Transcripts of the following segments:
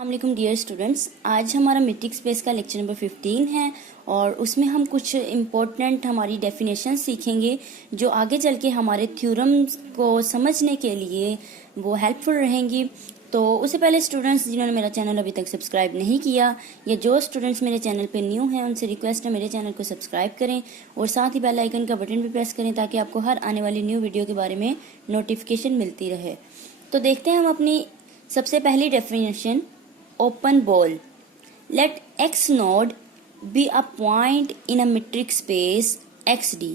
अस्सलाम dear students, आज हमारा मीट्रिक स्पेस का लेक्चर नंबर 15 है और उसमें हम कुछ इम्पोर्टेंट हमारी डेफिनेशन सीखेंगे जो आगे चल के हमारे थ्योरम्स को समझने के लिए वो हेल्पफुल रहेंगी। तो उससे पहले स्टूडेंट्स जिन्होंने मेरा चैनल अभी तक सब्सक्राइब नहीं किया या जो स्टूडेंट्स मेरे चैनल पे न्यू हैं उनसे रिक्वेस्ट है मेरे चैनल को सब्सक्राइब करें और साथ ही बेल आइकन का बटन भी प्रेस करें ताकि आपको हर आने वाली न्यू वीडियो के बारे में नोटिफिकेशन मिलती रहे। तो देखते हैं हम अपनी सबसे पहली definition. Open ball. Let X node be a point in a metric space XD.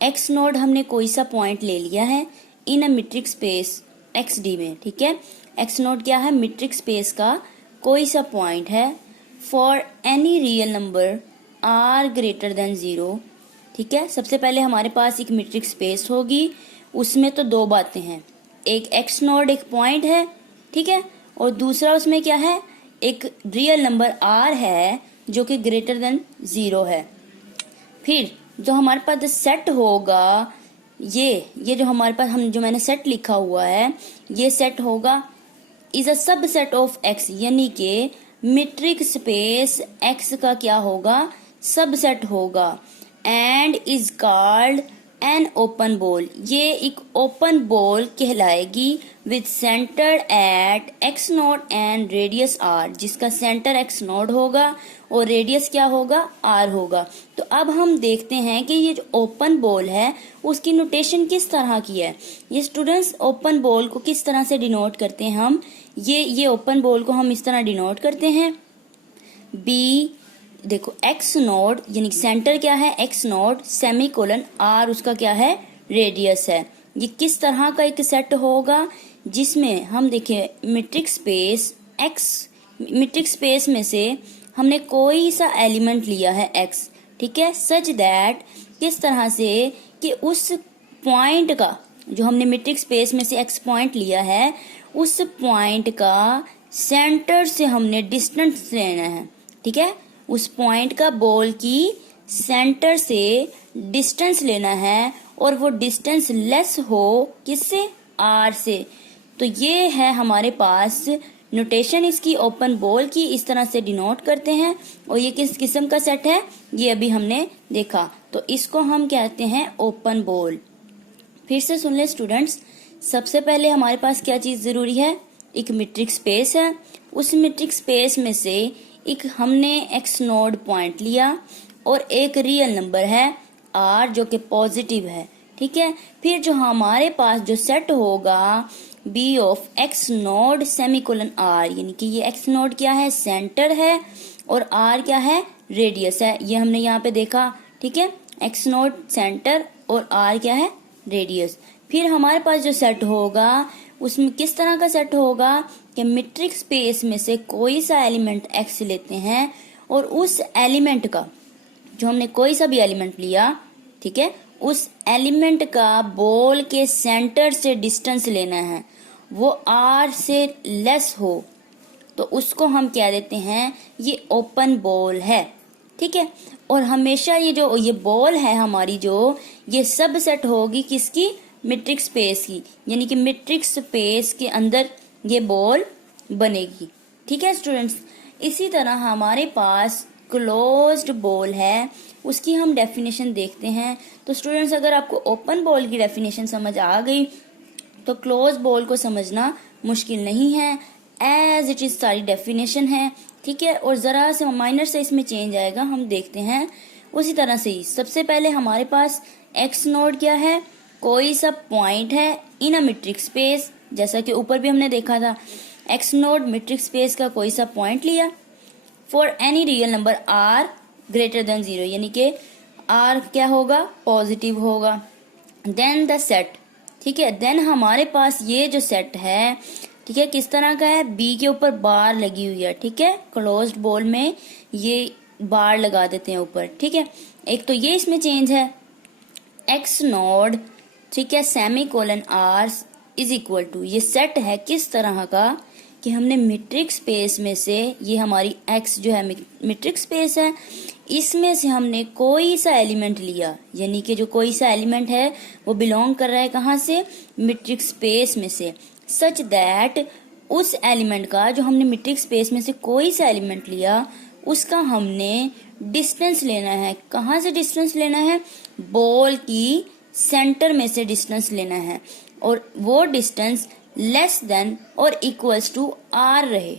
X node हमने कोई सा पॉइंट ले लिया है in a metric space XD में, ठीक है। X node क्या है? metric space का कोई सा पॉइंट है for any real number r greater than 0, ठीक है। सबसे पहले हमारे पास एक metric space होगी, उसमें तो दो बातें हैं, एक X node एक पॉइंट है, ठीक है, और दूसरा उसमें क्या है, एक रियल नंबर r है जो कि ग्रेटर देन 0 है। फिर जो हमारे पास सेट होगा, ये जो हमारे पास जो मैंने सेट लिखा हुआ है, ये सेट होगा is a subset of x, यानी कि मीट्रिक स्पेस x का क्या होगा, सबसेट होगा। And is called an open ball, ये एक ओपन बॉल कहलाएगी with centre at x node and radius r, जिसका सेंटर एक्स नोड होगा और रेडियस क्या होगा, आर होगा। तो अब हम देखते हैं कि ये जो ओपन बॉल है उसकी नोटेशन किस तरह की है। ये स्टूडेंट्स ओपन बॉल को किस तरह से डिनोट करते हैं हम, ये ओपन बॉल को हम इस तरह डिनोट करते हैं। बी देखो एक्स नोड यानी सेंटर क्या है, x node, semi colon r उसका क्या है, रेडियस है। ये किस तरह का एक सेट होगा जिसमें हम देखें metric space x, metric space में से हमने कोई सा एलिमेंट लिया है एक्स, ठीक है, सच दैट किस तरह से कि उस पॉइंट का जो हमने मीट्रिक स्पेस में से एक्स पॉइंट लिया है उस पॉइंट का सेंटर से हमने डिस्टेंस लेना है, ठीक है, उस पॉइंट का बॉल की सेंटर से डिस्टेंस लेना है और वो डिस्टेंस लेस हो किससे, आर से। तो ये है हमारे पास नोटेशन इसकी ओपन बॉल की, इस तरह से डिनोट करते हैं। और ये किस किस्म का सेट है ये अभी हमने देखा, तो इसको हम कहते हैं ओपन बॉल। फिर से सुन ले स्टूडेंट्स, सबसे पहले हमारे पास क्या चीज जरूरी है, एक मीट्रिक स्पेस है, उस मीट्रिक स्पेस में से एक हमने एक्स नोड पॉइंट लिया और एक रियल नंबर है आर जो कि पॉजिटिव है, ठीक है। फिर जो हमारे पास जो सेट होगा B of x node semicolon r, यानी कि ये एक्स नोड क्या है, सेंटर है और आर क्या है, रेडियस है। ये हमने यहाँ पे देखा, ठीक है, एक्स नोड सेंटर और आर क्या है, रेडियस। फिर हमारे पास जो सेट होगा उसमें किस तरह का सेट होगा कि मीट्रिक स्पेस में से कोई सा एलिमेंट एक्स लेते हैं और उस एलिमेंट का, जो हमने कोई सा भी एलिमेंट लिया, ठीक है, उस एलिमेंट का बॉल के सेंटर से डिस्टेंस लेना है, वो आर से लेस हो, तो उसको हम क्या देते हैं, ये ओपन बॉल है, ठीक है। और हमेशा ये बॉल है हमारी, जो ये सब सेट होगी किसकी, मीट्रिक स्पेस की, यानी कि मीट्रिक स्पेस के अंदर ये बॉल बनेगी, ठीक है स्टूडेंट्स। इसी तरह हमारे पास क्लोज्ड बॉल है, उसकी हम डेफिनेशन देखते हैं। तो स्टूडेंट्स अगर आपको ओपन बॉल की डेफिनेशन समझ आ गई तो क्लोज बॉल को समझना मुश्किल नहीं है, एज इट इज सारी डेफिनेशन है, ठीक है। और जरा से माइनर से इसमें चेंज आएगा, हम देखते हैं उसी तरह से ही। सबसे पहले हमारे पास एक्स नोड क्या है, कोई सा पॉइंट है इन अ मीट्रिक स्पेस, जैसा कि ऊपर भी हमने देखा था, एक्स नोड मीट्रिक स्पेस का कोई सा पॉइंट लिया for any real number r greater than 0, यानी कि आर क्या होगा, पॉजिटिव होगा। देन द सेट, ठीक है, देन हमारे पास ये जो सेट है, ठीक है, किस तरह का है, बी के ऊपर बार लगी हुई है, ठीक है, क्लोज्ड बॉल में ये बार लगा देते हैं ऊपर, ठीक है। एक तो ये इसमें चेंज है, एक्स नोड, ठीक है, semi colon r is equal to, ये सेट है किस तरह का कि हमने मीट्रिक स्पेस में से, ये हमारी एक्स जो है मीट्रिक स्पेस है, इसमें से हमने कोई सा एलिमेंट लिया, यानी कि जो कोई सा एलिमेंट है वो बिलोंग कर रहा है कहाँ से, मीट्रिक स्पेस में से, सच दैट उस एलिमेंट का, जो हमने मीट्रिक स्पेस में से कोई सा एलिमेंट लिया, उसका हमने डिस्टेंस लेना है। कहाँ से डिस्टेंस लेना है? बॉल की सेंटर में से डिस्टेंस लेना है, और वो डिस्टेंस लेस देन और इक्वल्स टू आर रहे।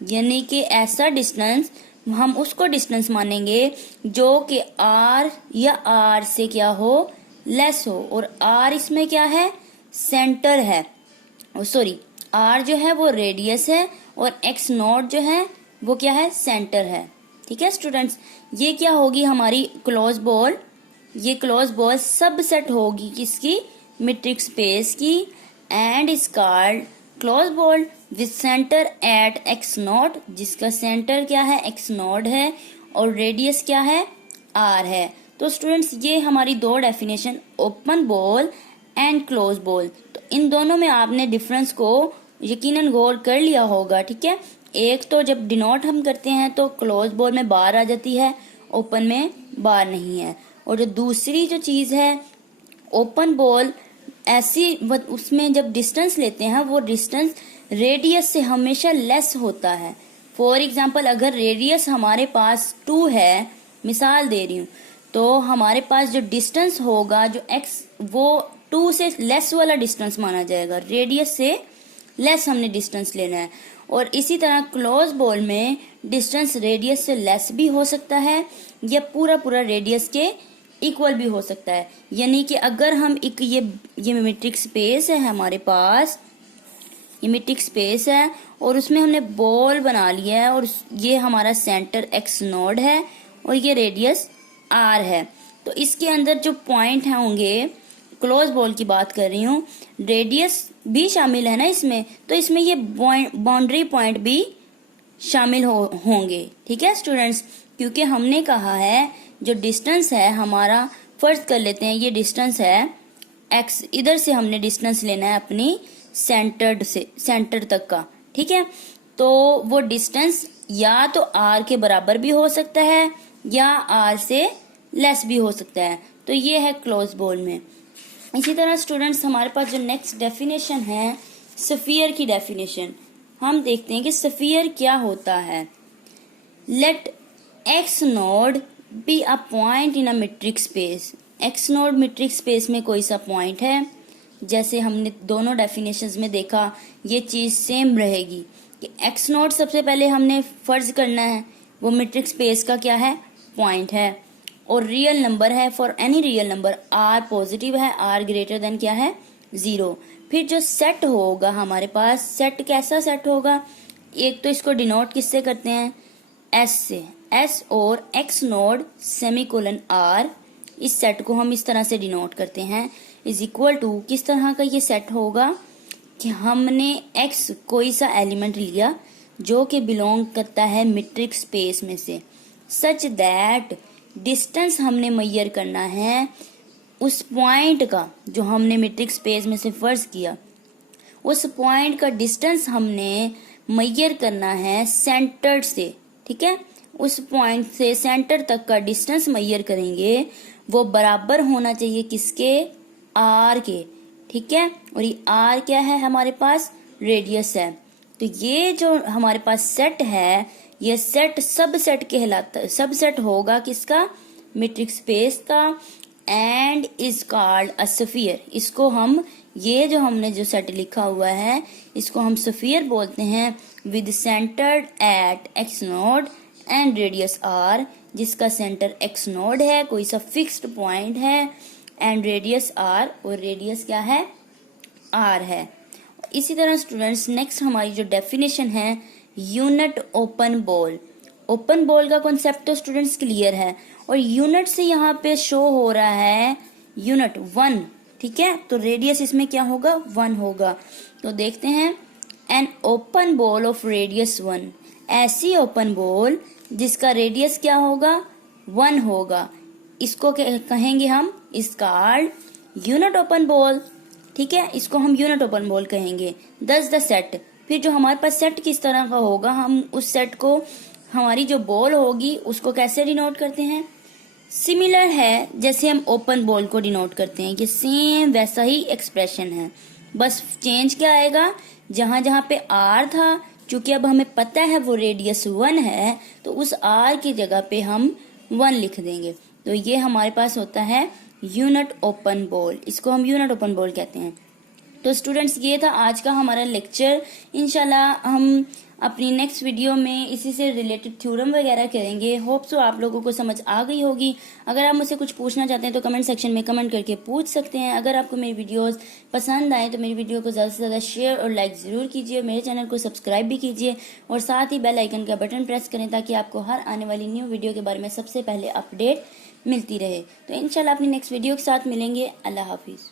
यानी कि ऐसा डिस्टेंस, हम उसको डिस्टेंस मानेंगे जो कि आर या आर से क्या हो, लेस हो। और आर इसमें क्या है? सेंटर है। सॉरी, आर जो है वो रेडियस है, और एक्स नॉट जो है वो क्या है? सेंटर है। ठीक है स्टूडेंट्स, ये क्या होगी हमारी क्लोज बॉल। ये क्लोज बॉल सबसेट होगी किसकी? मीट्रिक स्पेस की, and is called close ball with centre at x not, जिसका सेंटर क्या है? एक्स नॉट है, और रेडियस क्या है? आर है। तो स्टूडेंट्स, ये हमारी दो definition, open ball and close ball. तो इन दोनों में आपने डिफरेंस को यकीनन गौर कर लिया होगा। ठीक है, एक तो जब डिनोट हम करते हैं तो क्लोज बॉल में बार आ जाती है, ओपन में बार नहीं है। और जो दूसरी जो चीज है ओपन बॉल, ऐसी उसमें जब डिस्टेंस लेते हैं वो डिस्टेंस रेडियस से हमेशा लेस होता है। फॉर एग्जाम्पल, अगर रेडियस हमारे पास 2 है, मिसाल दे रही हूँ, तो हमारे पास जो डिस्टेंस होगा जो एक्स, वो 2 से लेस वाला डिस्टेंस माना जाएगा। रेडियस से लेस हमने डिस्टेंस लेना है। और इसी तरह क्लोज बॉल में डिस्टेंस रेडियस से लेस भी हो सकता है, या पूरा पूरा रेडियस के इक्वल भी हो सकता है। यानी कि अगर हम एक ये मीट्रिक स्पेस है हमारे पास, ये मीट्रिक स्पेस है, और उसमें हमने बॉल बना लिया है, और ये हमारा सेंटर एक्स नोड है, और ये रेडियस आर है। तो इसके अंदर जो पॉइंट है होंगे, क्लोज बॉल की बात कर रही हूँ, रेडियस भी शामिल है ना इसमें, तो इसमें ये बाउंड्री पॉइंट भी शामिल होंगे। ठीक है स्टूडेंट्स, क्योंकि हमने कहा है जो डिस्टेंस है हमारा, फर्ज कर लेते हैं ये डिस्टेंस है x, इधर से हमने डिस्टेंस लेना है अपनी सेंटर तक का। ठीक है, तो वो डिस्टेंस या तो r के बराबर भी हो सकता है, या r से लेस भी हो सकता है। तो ये है क्लोज बॉल में। इसी तरह स्टूडेंट्स, हमारे पास जो नेक्स्ट डेफिनेशन है स्फीयर की डेफिनेशन, हम देखते हैं कि स्फीयर क्या होता है। Let x node be a point in a metric space. X node metric space में कोई सा पॉइंट है, जैसे हमने दोनों डेफिनेशंस में देखा, ये चीज सेम रहेगी कि एक्स नोड सबसे पहले हमने फर्ज करना है वो मीट्रिक स्पेस का क्या है? पॉइंट है, और रियल नंबर है। For any real number r positive है, आर ग्रेटर देन क्या है? 0। फिर जो सेट होगा हमारे पास, सेट कैसा सेट होगा? एक तो इसको डिनोट किससे करते हैं? एस से। एस और एक्स नोड सेमीकोलन आर, इस सेट को हम इस तरह से डिनोट करते हैं, इज इक्वल टू, किस तरह का ये सेट होगा कि हमने एक्स कोई सा एलिमेंट लिया जो कि बिलोंग करता है मीट्रिक स्पेस में से, सच दैट डिस्टेंस हमने मेजर करना है उस पॉइंट का जो हमने मीट्रिक स्पेस में से फर्ज किया, उस पॉइंट का डिस्टेंस हमने मेजर करना है सेंटर से। ठीक है, उस पॉइंट से सेंटर तक का डिस्टेंस मेजर करेंगे, वो बराबर होना चाहिए किसके? आर के। ठीक है, और ये आर क्या है हमारे पास? रेडियस है। तो ये जो हमारे पास सेट है, ये सेट सब सेट कहलाता है, सब सेट होगा किसका? मीट्रिक स्पेस का, and is called a sphere. इसको हम, ये जो हमने जो सेट लिखा हुआ है, इसको हम स्फीयर बोलते हैं, with centred at x node and radius r, जिसका सेंटर एक्स नोड है, कोई सा फिक्स्ड पॉइंट है, एंड रेडियस आर, और रेडियस क्या है? आर है। इसी तरह स्टूडेंट्स, नेक्स्ट हमारी जो डेफिनेशन है unit open ball. Open ball का कॉन्सेप्ट तो स्टूडेंट्स क्लियर है, और यूनिट से यहाँ पे शो हो रहा है यूनिट 1। ठीक है, तो रेडियस इसमें क्या होगा? 1 होगा। तो देखते हैं, N open ball of radius 1, ऐसी ओपन बॉल जिसका रेडियस क्या होगा? 1 होगा, इसको कहेंगे हम, इस कॉल्ड यूनिट ओपन बॉल। ठीक है, इसको हम यूनिट ओपन बॉल कहेंगे। दस द सेट, फिर जो हमारे पास सेट किस तरह का होगा, हम उस सेट को, हमारी जो बॉल होगी उसको कैसे डिनोट करते हैं? सिमिलर है जैसे हम ओपन बॉल को डिनोट करते हैं, ये सेम वैसा ही एक्सप्रेशन है। बस चेंज क्या आएगा, जहां जहां पे आर था, चूंकि अब हमें पता है वो रेडियस 1 है, तो उस आर की जगह पे हम 1 लिख देंगे। तो ये हमारे पास होता है यूनिट ओपन बॉल, इसको हम यूनिट ओपन बॉल कहते हैं। तो स्टूडेंट्स, ये था आज का हमारा लेक्चर। इंशाल्लाह हम अपनी नेक्स्ट वीडियो में इसी से रिलेटेड थ्योरम वगैरह करेंगे। होप सो आप लोगों को समझ आ गई होगी। अगर आप मुझसे कुछ पूछना चाहते हैं तो कमेंट सेक्शन में कमेंट करके पूछ सकते हैं। अगर आपको मेरी वीडियोस पसंद आए तो मेरी वीडियो को ज़्यादा से ज़्यादा शेयर और लाइक ज़रूर कीजिए। मेरे चैनल को सब्सक्राइब भी कीजिए और साथ ही बेल आइकन का बटन प्रेस करें ताकि आपको हर आने वाली न्यू वीडियो के बारे में सबसे पहले अपडेट मिलती रहे। तो इंशाल्लाह अपनी नेक्स्ट वीडियो के साथ मिलेंगे। अल्लाह हाफिज़।